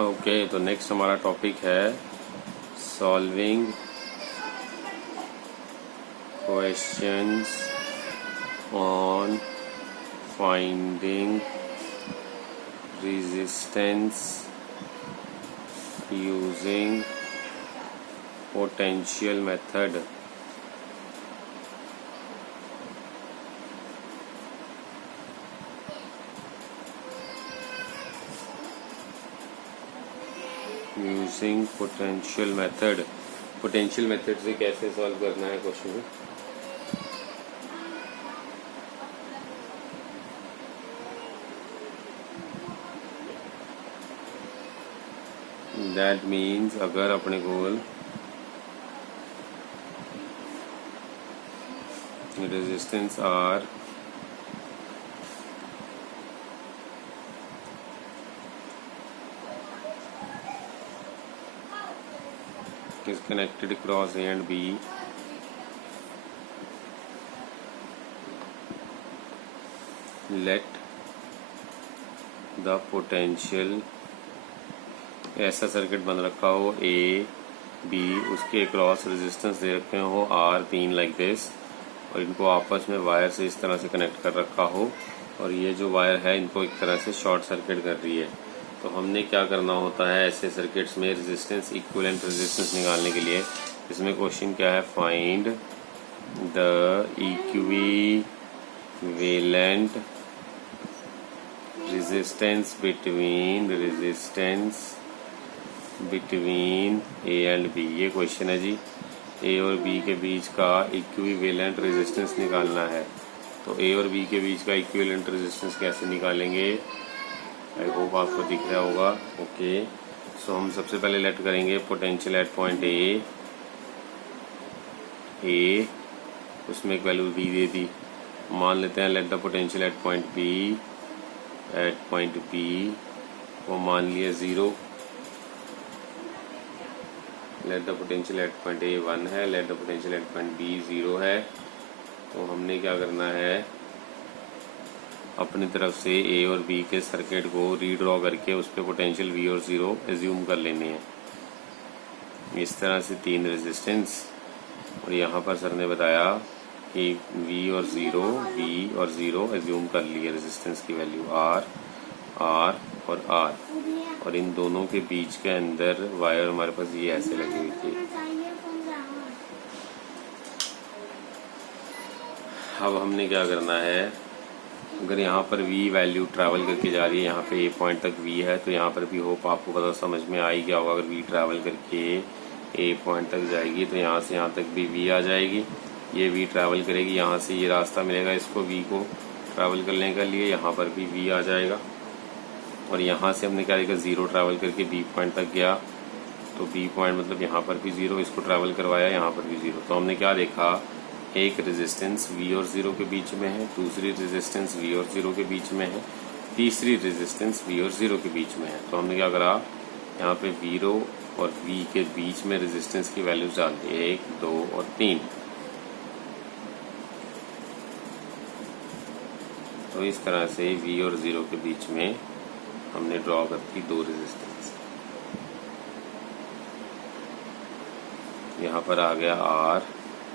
Okay, तो next हमारा topic है solving questions on finding resistance using potential method. Using potential method. Potential method से कैसे solve करना है क्वेश्चन? दैट मीन्स अगर अपने को resistance R is connected across A and B, let the potential, ऐसा सर्किट बन रखा हो A B, उसके अक्रॉस रेजिस्टेंस दे रखे हो R 3 लाइक दिस, और इनको आपस में वायर से इस तरह से कनेक्ट कर रखा हो, और ये जो वायर है इनको एक तरह से शॉर्ट सर्किट कर रही है। तो हमने क्या करना होता है ऐसे सर्किट्स में रेजिस्टेंस, इक्विवेलेंट रेजिस्टेंस निकालने के लिए। इसमें क्वेश्चन क्या है? Find the equivalent resistance between A and B. ये क्वेश्चन है जी, ए और बी के बीच का इक्विवेलेंट रेजिस्टेंस निकालना है। तो ए और बी के बीच का इक्विवेलेंट रेजिस्टेंस कैसे निकालेंगे? आई होप आपको दिख रहा होगा। ओके, सो हम सबसे पहले लेट करेंगे पोटेंशियल एट पॉइंट ए, उसमें एक वैल्यू बी दे दी। मान लेते हैं let the potential at point B वो मान लिया 0। Let the potential at point A 1 है, let the potential at point B 0 है। तो हमने क्या करना है, अपनी तरफ से ए और बी के सर्किट को रीड्रॉ करके उस पर पोटेंशियल वी और 0 एज्यूम कर लेने हैं। इस तरह से 3 रेजिस्टेंस, और यहाँ पर सर ने बताया कि वी और 0 एज्यूम कर लिए रेजिस्टेंस की वैल्यू आर और आर, और इन दोनों के बीच के अंदर वायर हमारे पास ये ऐसे लगी हुई थी। अब हमने क्या करना है, अगर यहाँ पर v वैल्यू ट्रैवल करके जा रही है, यहाँ पे ए पॉइंट तक v है, तो यहाँ पर भी होप आपको पता समझ में आ ही गया होगा। अगर v ट्रैवल करके ए पॉइंट तक जाएगी तो यहाँ से यहाँ तक भी v आ जाएगी। ये v ट्रैवल करेगी, यहाँ से ये रास्ता मिलेगा इसको v को ट्रैवल करने के लिए, यहाँ पर भी v आ जाएगा। और यहाँ से हमने क्या देखा, 0 ट्रैवल करके b पॉइंट तक गया, तो b पॉइंट मतलब यहाँ पर भी 0, इसको ट्रैवल करवाया, यहाँ पर भी 0। तो हमने क्या देखा, एक रेजिस्टेंस v और 0 के बीच में है, दूसरी रेजिस्टेंस v और 0 के बीच में है, तीसरी रेजिस्टेंस v और 0 के बीच में है। तो हमने क्या करा, यहाँ पे 0 और v के बीच में रेजिस्टेंस की वैल्यूज डाल दी, 1 2 और 3। तो इस तरह से v और 0 के बीच में हमने ड्रॉ कर दी 2 रेजिस्टेंस। यहाँ पर आ गया R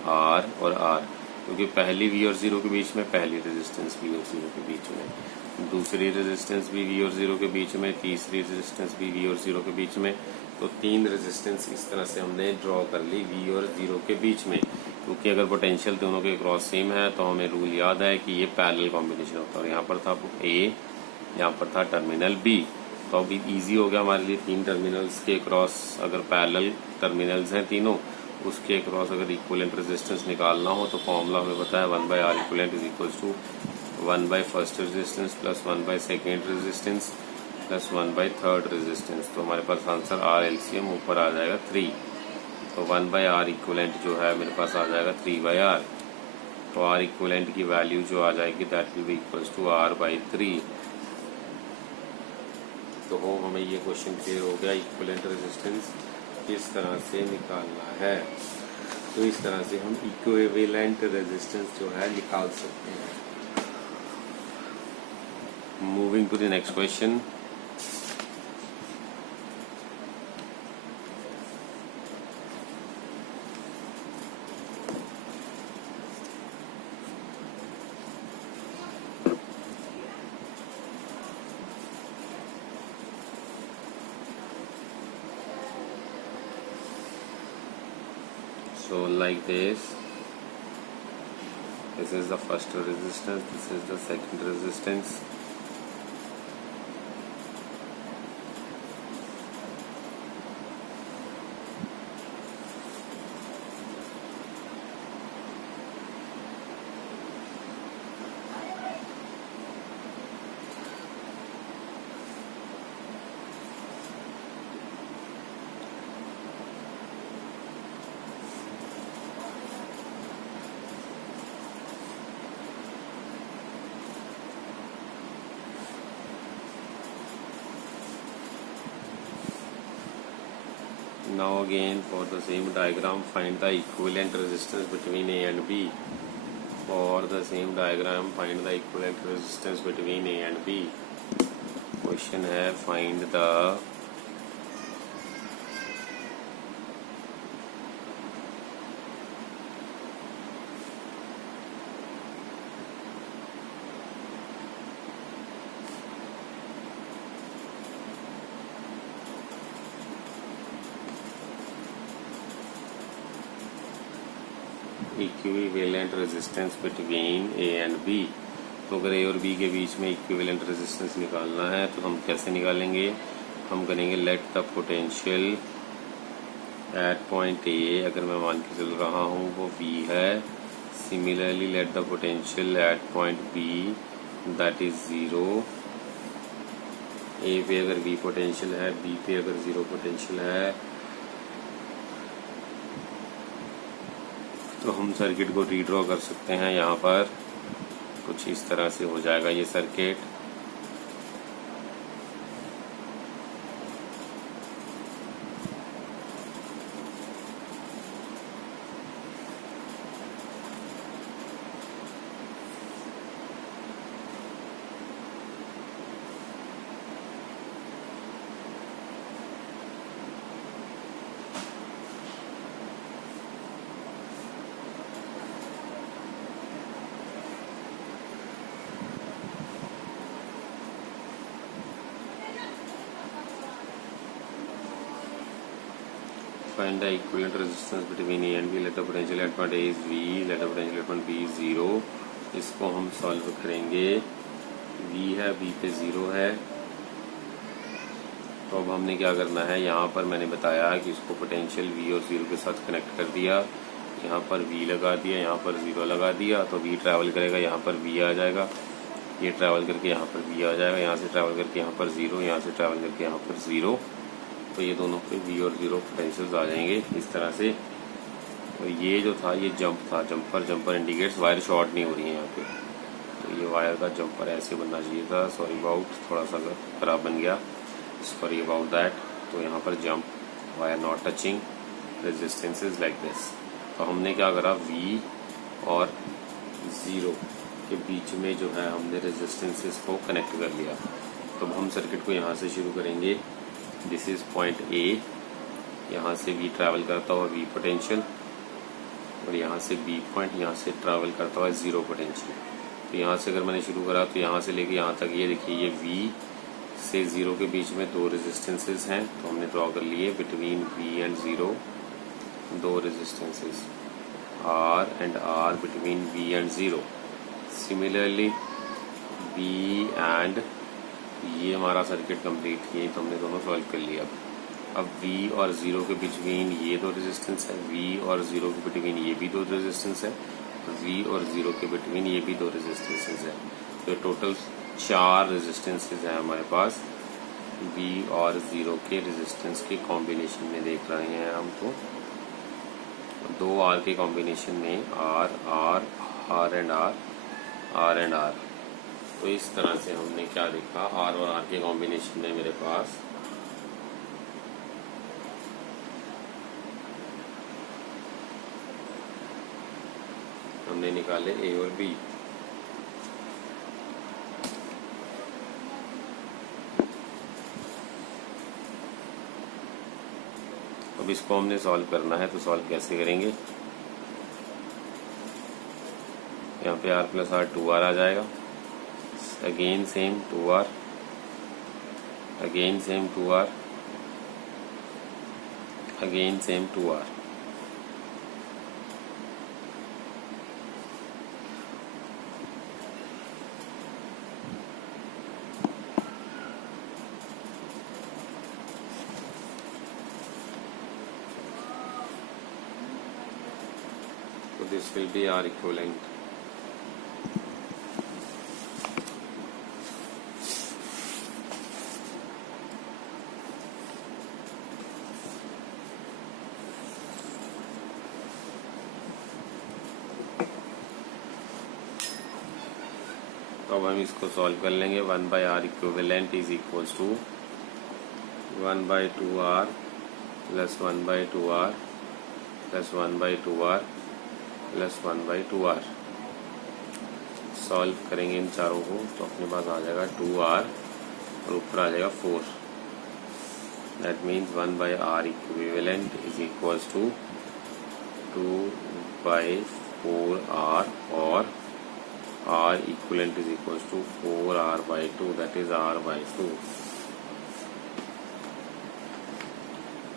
और R, क्योंकि पहली v और 0 के बीच में पहली रेजिस्टेंस v और 0 के बीच में, दूसरी रेजिस्टेंस भी v और 0 के बीच में, तीसरी रेजिस्टेंस भी v और 0 के बीच में। तो 3 रेजिस्टेंस इस तरह से हमने ड्रॉ कर ली v और 0 के बीच में। क्योंकि अगर पोटेंशियल दोनों के क्रॉस सेम है तो हमें रूल याद है कि ये पैरेलल कॉम्बिनेशन होता है। और यहाँ पर था A, यहाँ पर था टर्मिनल B, तो अभी इजी हो गया हमारे लिए। 3 टर्मिनल्स के क्रॉस अगर पैरेलल टर्मिनल्स हैं तीनों, उसके क्रॉस अगर इक्विवेलेंट रेजिस्टेंस निकालना हो तो फॉर्मूला हमें पता है 1/R equivalent is equals to 1/फर्स्ट रेजिस्टेंस प्लस 1/सेकेंड रेजिस्टेंस प्लस 1/थर्ड रेजिस्टेंस। तो हमारे पास आंसर R LCM ऊपर आ जाएगा 3। तो 1/R इक्विवेलेंट जो है मेरे पास आ जाएगा 3/R। तो R इक्विवेलेंट की वैल्यू जो आ जाएगी that will be equals to R/3। तो हमें ये क्वेश्चन क्लियर हो गया, इक्विवेलेंट रेजिस्टेंस किस तरह से निकालना है। तो इस तरह से हम इक्विवेलेंट रेजिस्टेंस जो है निकाल सकते हैं। Moving to the next question, So like this is the first resistance, this is the second resistance. Now again for the same diagram find the equivalent resistance between A and B. For the same diagram find the equivalent resistance between A and B. Question है find the equivalent resistance between A and B. तो अगर ए और B के बीच में equivalent resistance निकालना है तो हम कैसे निकालेंगे? हम करेंगे late the potential at point ए, अगर मैं मान के चल रहा हूँ वो बी है। Similarly let the potential at point B that is 0। A पे अगर बी पोटेंशियल है, बी पे अगर 0 पोटेंशियल है, तो हम सर्किट को रीड्रॉ कर सकते हैं। यहाँ पर कुछ इस तरह से हो जाएगा ये circuit. Find the equivalent resistance between A and B. Let the potential at point A is V. Let the potential at point B is 0. इसको हम सॉल्व करेंगे। V है, B पे 0 है। तो अब हमने क्या करना है, यहाँ पर मैंने बताया कि इसको पोटेंशियल V और 0 के साथ कनेक्ट कर दिया। यहाँ पर V लगा दिया, यहाँ पर 0 लगा दिया, तो V ट्रैवल करेगा, यहाँ पर V आ जाएगा। ये ट्रैवल करके यहाँ पर V आ जाएगा, यहाँ से ट्रैवल करके यहाँ पर 0, यहाँ से ट्रैवल करके यहाँ पर 0। तो ये दोनों पे V और 0 पोटेंशियल्स आ जाएंगे इस तरह से। तो ये जो था ये जंप था, जंपर इंडिकेट्स वायर शॉर्ट नहीं हो रही है यहाँ पे। तो ये वायर का जंपर ऐसे बनना चाहिए था। सॉरी अबाउट, थोड़ा सा खराब बन गया, सॉरी अबाउट दैट। तो यहाँ पर jump, wire not touching, resistance is like this. तो हमने क्या करा, V और 0 के बीच में जो है हमने रेजिस्टेंसेस को कनेक्ट कर लिया। तो हम सर्किट को यहाँ से शुरू करेंगे। दिस इज पॉइंट ए, यहाँ से V ट्रैवल करता हुआ V पोटेंशियल, और यहाँ से B पॉइंट, यहाँ से ट्रैवल करता हुआ 0 पोटेंशियल। तो यहाँ से अगर मैंने शुरू करा तो यहाँ से लेके यहाँ तक ये देखिए, ये V से 0 के बीच में 2 रेजिस्टेंसेस हैं। तो हमने ड्रॉ कर लिए between V and 0 2 resistances, R and R between V and 0। Similarly B and, ये हमारा सर्किट कंप्लीट किए। तो हमने दोनों सॉल्व कर लिया। अब V और 0 के बिटवीन ये 2 रेजिस्टेंस है, V और 0 के बिटवीन ये भी 2 रेजिस्टेंस है, V और 0 के बिटवीन ये भी 2 रेजिस्टेंसेस है। तो टोटल 4 रेजिस्टेंसेस हैं हमारे पास। V और 0 के रेजिस्टेंस के कॉम्बिनेशन में देख रहे हैं हम। तो 2 R के कॉम्बिनेशन में R R R and R R and R। तो इस तरह से हमने क्या देखा, R और R के कॉम्बिनेशन में मेरे पास हमने निकाले A और B। अब इसको हमने सॉल्व करना है, तो सॉल्व कैसे करेंगे? यहाँ पे R प्लस R 2R आ जाएगा। Again same 2R, again same 2R, again same 2R। So this will be R equivalent. तो अब हम इसको सॉल्व कर लेंगे. 1/R equivalent is equals to 1/2R plus 1/2R plus 1/2R plus 1/2R. Solve करेंगे इन चारों को तो अपने पास आ जाएगा 2R और ऊपर आ जाएगा 4. That means 1/R equivalent is equals to 2/4R और R equivalent is equals to 4R/2, that is R/2.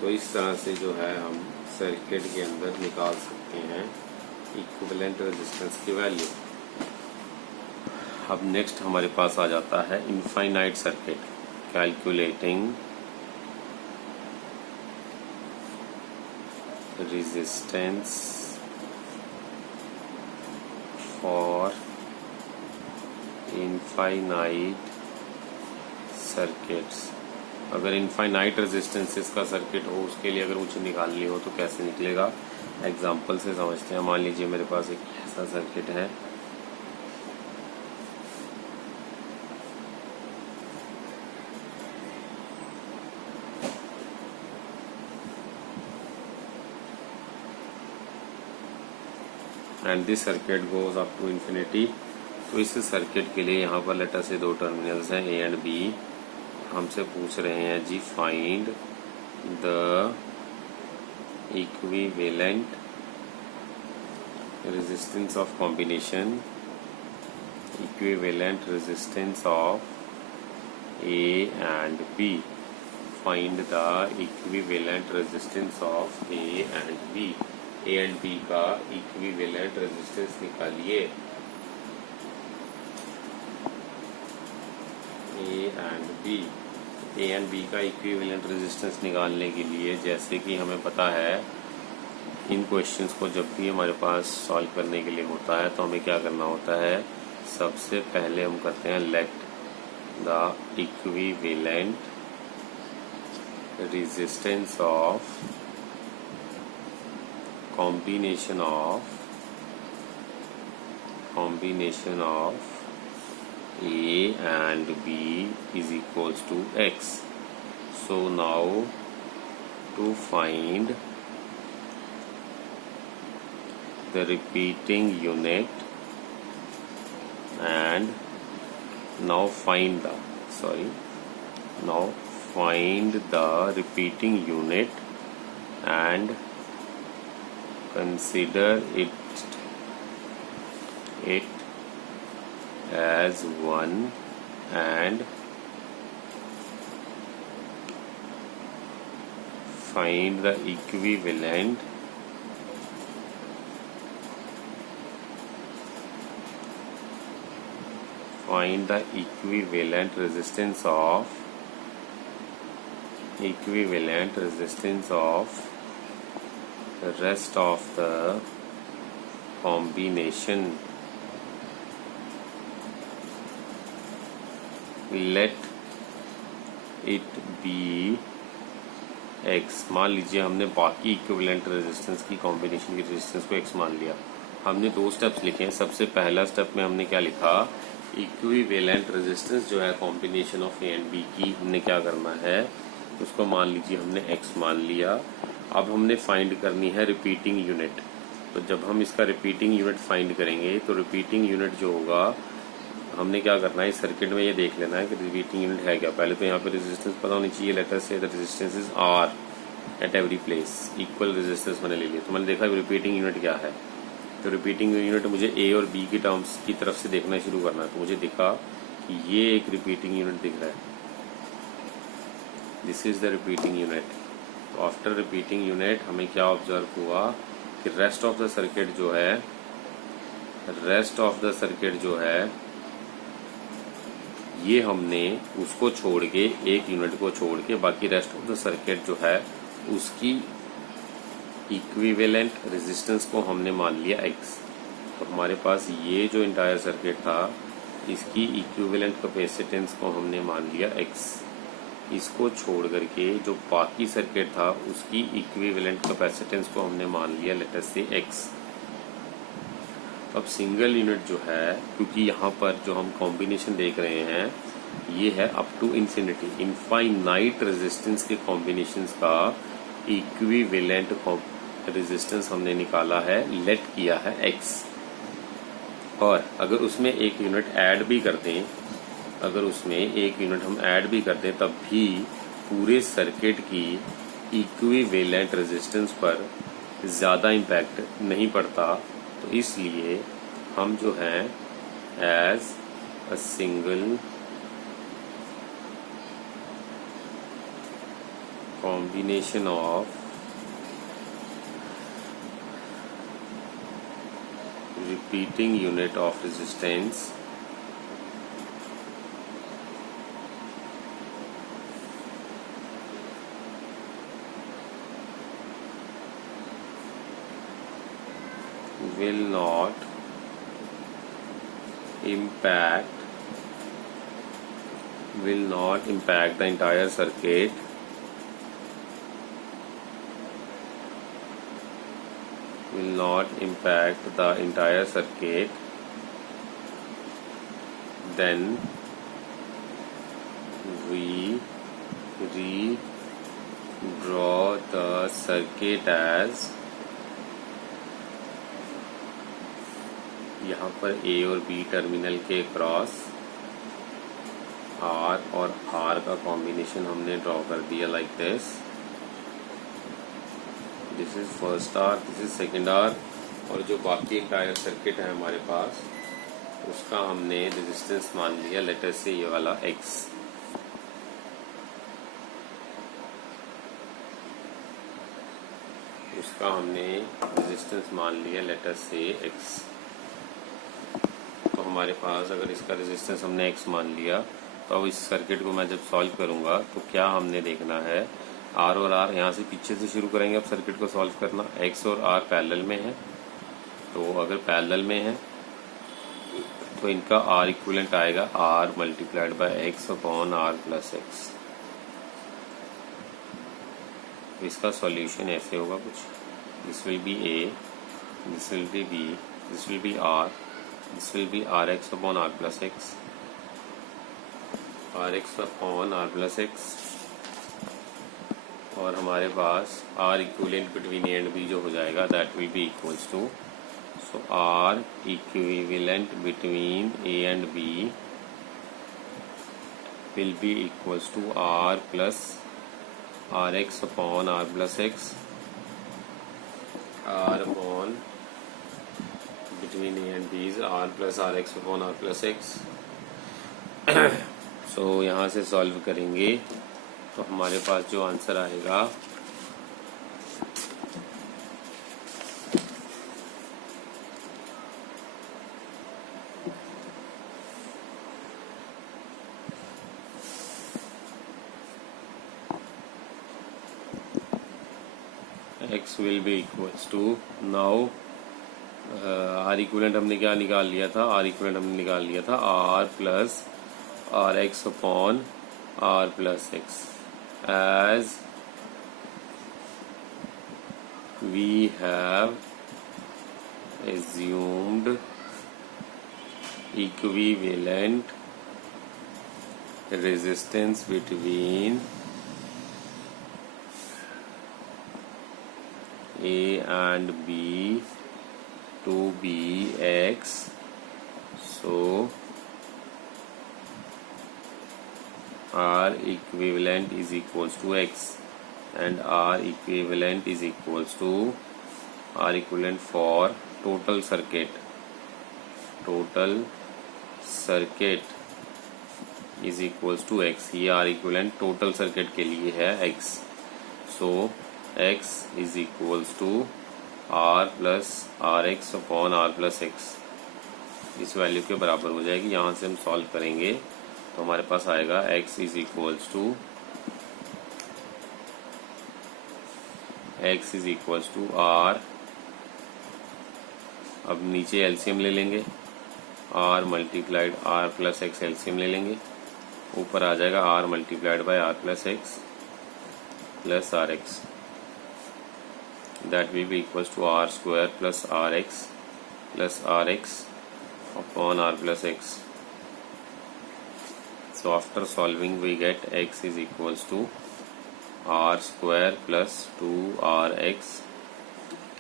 तो इस तरह से जो है हम सर्किट के अंदर निकाल सकते हैं इक्विवेलेंट रेजिस्टेंस की वैल्यू. अब नेक्स्ट हमारे पास आ जाता है infinite circuit. Calculating resistance for infinite circuits. अगर इनफाइनाइट रेजिस्टेंसेस का सर्किट हो उसके लिए अगर मुझे निकालनी हो तो कैसे निकलेगा, एग्जांपल से समझते हैं. मान लीजिए मेरे पास एक ऐसा सर्किट है. And this circuit goes up to infinity. तो इस सर्किट के लिए यहाँ पर लेटर से दो टर्मिनल्स हैं ए एंड बी. हमसे पूछ रहे हैं जी find the equivalent resistance of combination, equivalent resistance of A and B. Find the equivalent resistance of A and B. A and B का इक्विवेलेंट रेजिस्टेंस निकालिए. ए एंड बी का equivalent resistance निकालने के लिए जैसे कि हमें पता है इन क्वेश्चंस को जब भी हमारे पास सॉल्व करने के लिए होता है तो हमें क्या करना होता है. सबसे पहले हम करते हैं let the equivalent resistance of combination of A and B is equals to X. So now to find the repeating unit and now find the repeating unit and consider it as 1 and find the equivalent resistance of the rest of the combination. Let it be X. मान लीजिए हमने बाकी equivalent resistance की combination की resistance को X मान लिया. हमने दो स्टेप्स लिखे हैं. सबसे पहला स्टेप में हमने क्या लिखा, इक्विवेलेंट रेजिस्टेंस जो है combination of A and B की हमने क्या करना है, उसको मान लीजिए हमने X मान लिया. अब हमने फाइंड करनी है रिपीटिंग यूनिट. तो जब हम इसका रिपीटिंग यूनिट फाइंड करेंगे तो रिपीटिंग यूनिट जो होगा हमने क्या करना है, इस सर्किट में ये देख लेना है कि रिपीटिंग यूनिट है क्या. पहले तो यहाँ पे रेजिस्टेंस पता होनी चाहिए. Let us say the resistance is R at every place. Equal resistance मैंने ले लिया. तो मैंने देखा रिपीटिंग यूनिट क्या है. तो रिपीटिंग यूनिट मुझे ए और बी की टर्म्स की तरफ से देखना शुरू करना है. तो मुझे दिखा कि ये एक रिपीटिंग यूनिट दिख रहा है. This is the repeating unit. तो आफ्टर रिपीटिंग यूनिट हमें क्या ऑब्जर्व हुआ कि रेस्ट ऑफ द सर्किट जो है ये हमने उसको छोड़ के, एक यूनिट को छोड़ के बाकी रेस्ट ऑफ द सर्किट जो है उसकी इक्विवेलेंट रेजिस्टेंस को हमने मान लिया x। तो हमारे पास ये जो इंटायर सर्किट था इसकी इक्विवेलेंट कैपेसिटेंस को हमने मान लिया x। इसको छोड़ करके जो बाकी सर्किट था उसकी इक्विवेलेंट कैपेसिटेंस को हमने मान लिया लेट अस से x। अब सिंगल यूनिट जो है, क्योंकि यहाँ पर जो हम कॉम्बिनेशन देख रहे हैं ये है up to infinity, infinite resistance के कॉम्बिनेशंस का इक्विवेलेंट रेजिस्टेंस हमने निकाला है, लेट किया है x। और अगर उसमें एक यूनिट ऐड भी कर दें, अगर उसमें एक यूनिट हम ऐड भी कर दें तब भी पूरे सर्किट की इक्विवेलेंट रेजिस्टेंस पर ज़्यादा इम्पैक्ट नहीं पड़ता। तो इसलिए हम जो हैं as a single combination of repeating unit of resistance will not impact the entire circuit then we redraw the circuit as, यहाँ पर A और B टर्मिनल के क्रॉस R और R का कॉम्बिनेशन हमने ड्रॉ कर दिया like this. This is first R, this is second R। और जो बाकी इंटायर सर्किट है हमारे पास उसका हमने रेजिस्टेंस मान लिया लेट अस से ये वाला X। उसका हमने रेजिस्टेंस मान लिया लेट अस से X। तो हमारे पास अगर इसका रेजिस्टेंस हमने x मान लिया तो अब इस सर्किट को मैं जब सॉल्व करूंगा तो क्या हमने देखना है, R और R यहाँ से पीछे से शुरू करेंगे अब सर्किट को सॉल्व करना। x और R पैरेलल में है, तो अगर पैरेलल में है तो इनका R इक्विवेलेंट आएगा R multiplied bye x upon R plus x। इसका सॉल्यूशन ऐसे होगा कुछ, this will be A, this will be B, this will be R, this will be Rx upon R plus x, Rx upon R plus x। और हमारे पास R equivalent between A and B जो हो जाएगा that will be equals to, so R equivalent between A and B will be equals to R plus Rx upon R plus x, R upon between A and B is R plus Rx upon R plus x। सो यहाँ से solve करेंगे तो हमारे पास जो answer आएगा x will be equals to, now R equivalent हमने क्या निकाल लिया था, R इक्विवेलेंट हमने निकाल लिया था R plus Rx upon R plus x। As we have assumed equivalent resistance between A and B to be x, so R equivalent is equals to x and R equivalent is equals to R equivalent for total circuit is equals to x। ये R equivalent total circuit के लिए है x, so x is equals to R plus Rx upon R plus x इस value के बराबर हो जाएगी। यहाँ से हम सॉल्व करेंगे तो हमारे पास आएगा x is equals to x is equals to R, अब नीचे एलसीएम ले लेंगे, r multiplied r plus x LCM ले लेंगे, ऊपर आ जाएगा r multiplied by r plus x plus R x, that will be equals to R square plus R x upon r plus x. So after solving we get x is equals to r square plus 2rx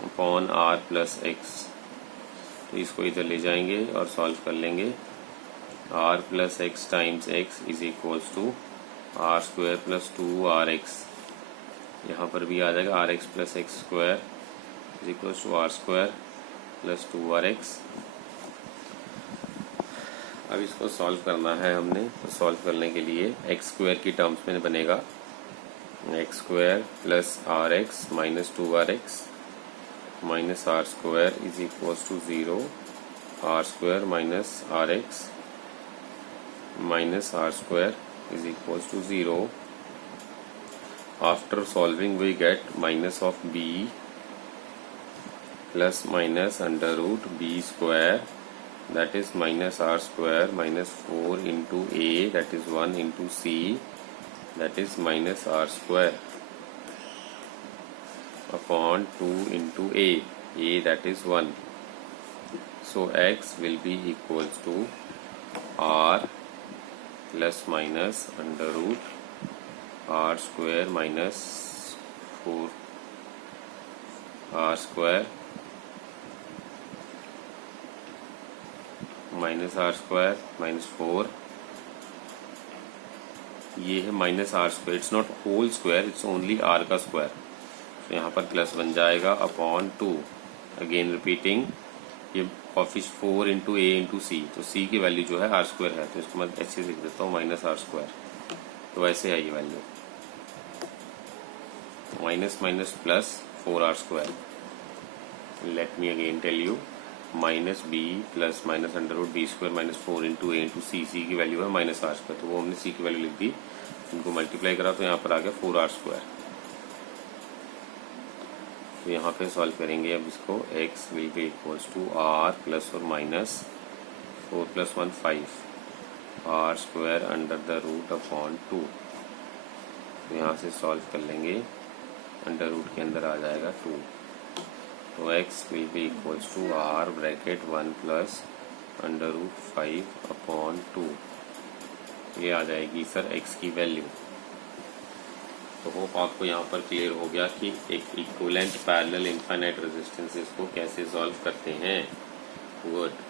upon r plus x. तो इसको इधर ले जाएंगे और solve कर लेंगे. r plus x times x is equals to r square plus 2rx. यहाँ पर भी आ जाएगा r x plus x square is equals to r square plus 2rx. अब इसको सॉल्व करना है हमने, तो सॉल्व करने के लिए एक्स स्क्वायर की टर्म्स में बनेगा x square plus R x minus 2rx minus R square is equals to 0, R square minus R x minus R square is equals to 0. After solving we get minus of B plus minus under root B square, that is minus r square minus 4 into a, that is 1 into c, that is minus r square upon 2 into a that is 1. So x will be equals to r plus minus under root r square minus 4 r square minus R square minus 4, ये है minus R square, it's not whole square, it's only R का square. तो यहाँ पर plus बन जाएगा upon 2. Again repeating, ये ऑफिस 4 इंटू ए इंटू सी, तो सी की वैल्यू जो है आर स्क्वायर है, तो इसको मैं ऐसे लिख देता हूँ माइनस आर स्क्वायर. तो ऐसे है ये value, minus minus plus 4r square. Let me again tell you, minus B plus minus under root B square minus 4 into A into C, C की वैल्यू है माइनस आर स्क्वायर, तो वो हमने सी की वैल्यू लिख दी, इनको मल्टीप्लाई करा तो यहाँ पर आ गया 4r स्क्वायर. तो यहाँ पे सॉल्व करेंगे अब इसको, x will be equals to r plus और minus 4 plus 1 5 r square under the root upon 2. तो यहाँ से सॉल्व कर लेंगे, अंडर रूट के अंदर आ जाएगा 2. तो x will be equals to r bracket 1 plus under root 5 upon 2. ये आ जाएगी सर x की वैल्यू. तो होप आपको यहाँ पर क्लियर हो गया कि एक इक्विवेलेंट पैरेलल इनफाइनाइट रेजिस्टेंसेस को कैसे सॉल्व करते हैं. गुड.